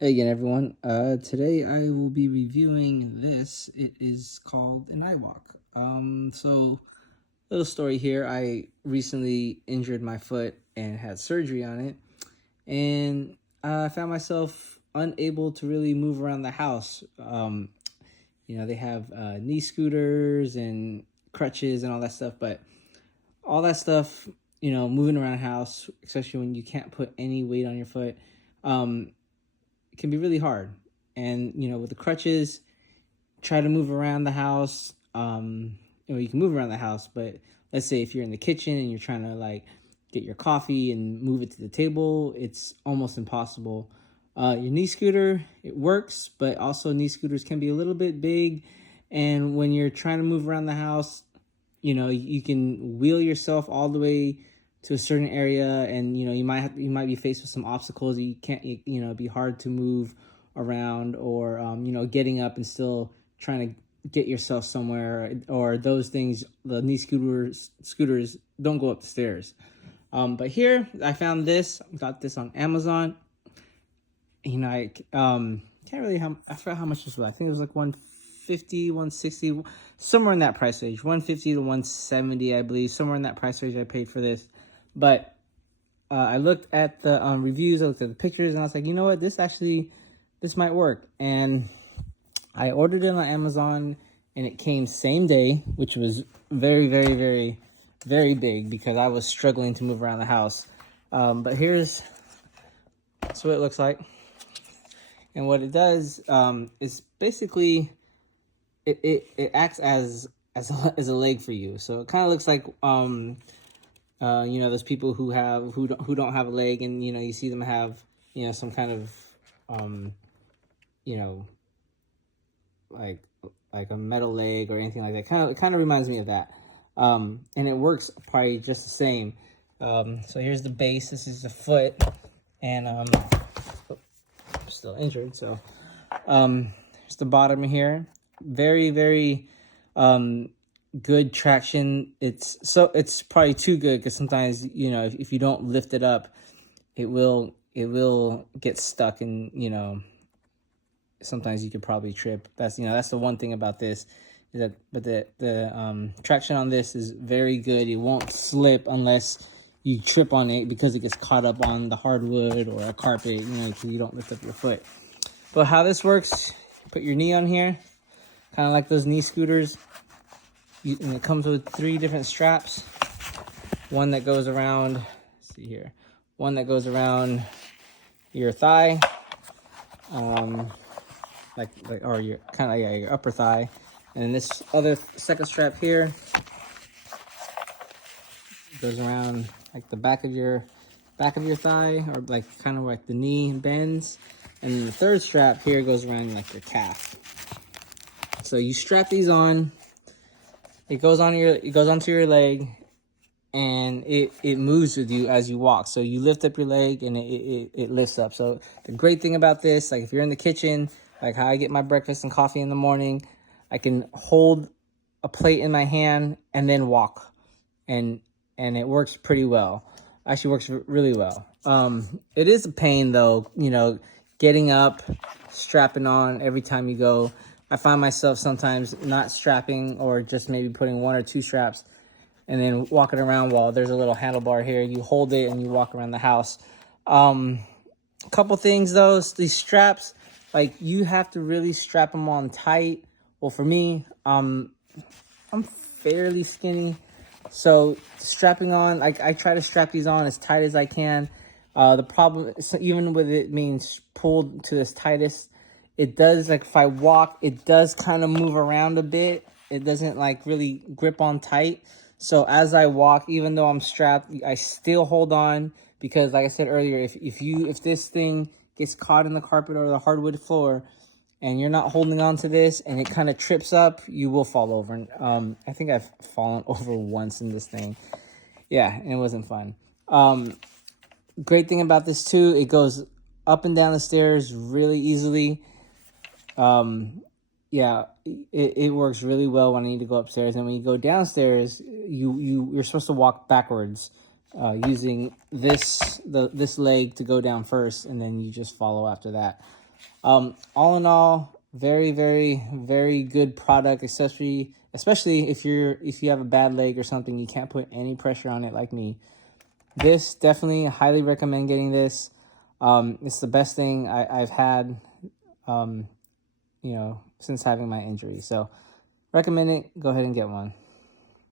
Hey again, everyone. Today I will be reviewing this. It is called an eye walk. So little story here. I recently injured my foot and had surgery on it, and I found myself unable to really move around the house. They have knee scooters and crutches and all that stuff, but all that stuff, moving around the house, especially when you can't put any weight on your foot. Um, can be really hard. And with the crutches, try to move around the house. You can move around the house, but let's say if you're in the kitchen and you're trying to like get your coffee and move it to the table, it's almost impossible. Your knee scooter, it works, but also knee scooters can be a little bit big. And when you're trying to move around the house, you can wheel yourself all the way to a certain area, and you might be faced with some obstacles. You can't, be hard to move around, or getting up and still trying to get yourself somewhere, or those things. The knee scooters don't go up the stairs. But here I found this. Got this on Amazon. I can't really, I forgot how much this was. I think it was like 150, 160, somewhere in that price range. 150 to 170, I believe, somewhere in that price range I paid for this. But I looked at the reviews, I looked at the pictures, and I was like, you know what, this might work. And I ordered it on Amazon, and it came same day, which was very, very, very, very big because I was struggling to move around the house. But that's what it looks like. And what it does is basically it acts as a leg for you. So it kind of looks like those people who don't have a leg, and you see them have some kind of you know like a metal leg or anything like that. Kind of reminds me of that. And it works probably just the same. So here's the base. This is the foot, and I'm still injured. So here's the bottom here. Very, very good traction. It's probably too good because sometimes if you don't lift it up, it will get stuck, and sometimes you could probably trip. That's the one thing about this, is that but the traction on this is very good. It won't slip unless you trip on it, because it gets caught up on the hardwood or a carpet, because you don't lift up your foot. But how this works, put your knee on here, kind of like those knee scooters. And it comes with 3 different straps. One that goes around, let's see here, one that goes around your thigh, or your your upper thigh, and then this other second strap here goes around like the back of your thigh, or like kind of like the knee bends, and then the third strap here goes around like your calf. So you strap these on. It goes onto your leg, and it moves with you as you walk. So you lift up your leg, and it lifts up. So the great thing about this, like if you're in the kitchen, like how I get my breakfast and coffee in the morning, I can hold a plate in my hand and then walk, and it works pretty well. Actually works really well. It is a pain though, getting up, strapping on every time you go. I find myself sometimes not strapping, or just maybe putting 1 or 2 straps and then walking around while there's a little handlebar here. You hold it and you walk around the house. A couple things though, these straps, like you have to really strap them on tight. Well, for me, I'm fairly skinny, so strapping on, like I try to strap these on as tight as I can. The problem, even with it being pulled to this tightest, it does, like if I walk, it does kind of move around a bit. It doesn't like really grip on tight. So as I walk, even though I'm strapped, I still hold on, because like I said earlier, if this thing gets caught in the carpet or the hardwood floor, and you're not holding on to this, and it kind of trips up, you will fall over. I think I've fallen over once in this thing. Yeah, and it wasn't fun. Great thing about this too, it goes up and down the stairs really easily. Yeah, it works really well when I need to go upstairs. And when you go downstairs, you're supposed to walk backwards, using this leg to go down first, and then you just follow after that. All in all, very, very, very good product, especially if you have a bad leg or something, you can't put any pressure on it like me. This definitely highly recommend getting this. It's the best thing I've had, since having my injury. So recommend it. Go ahead and get one.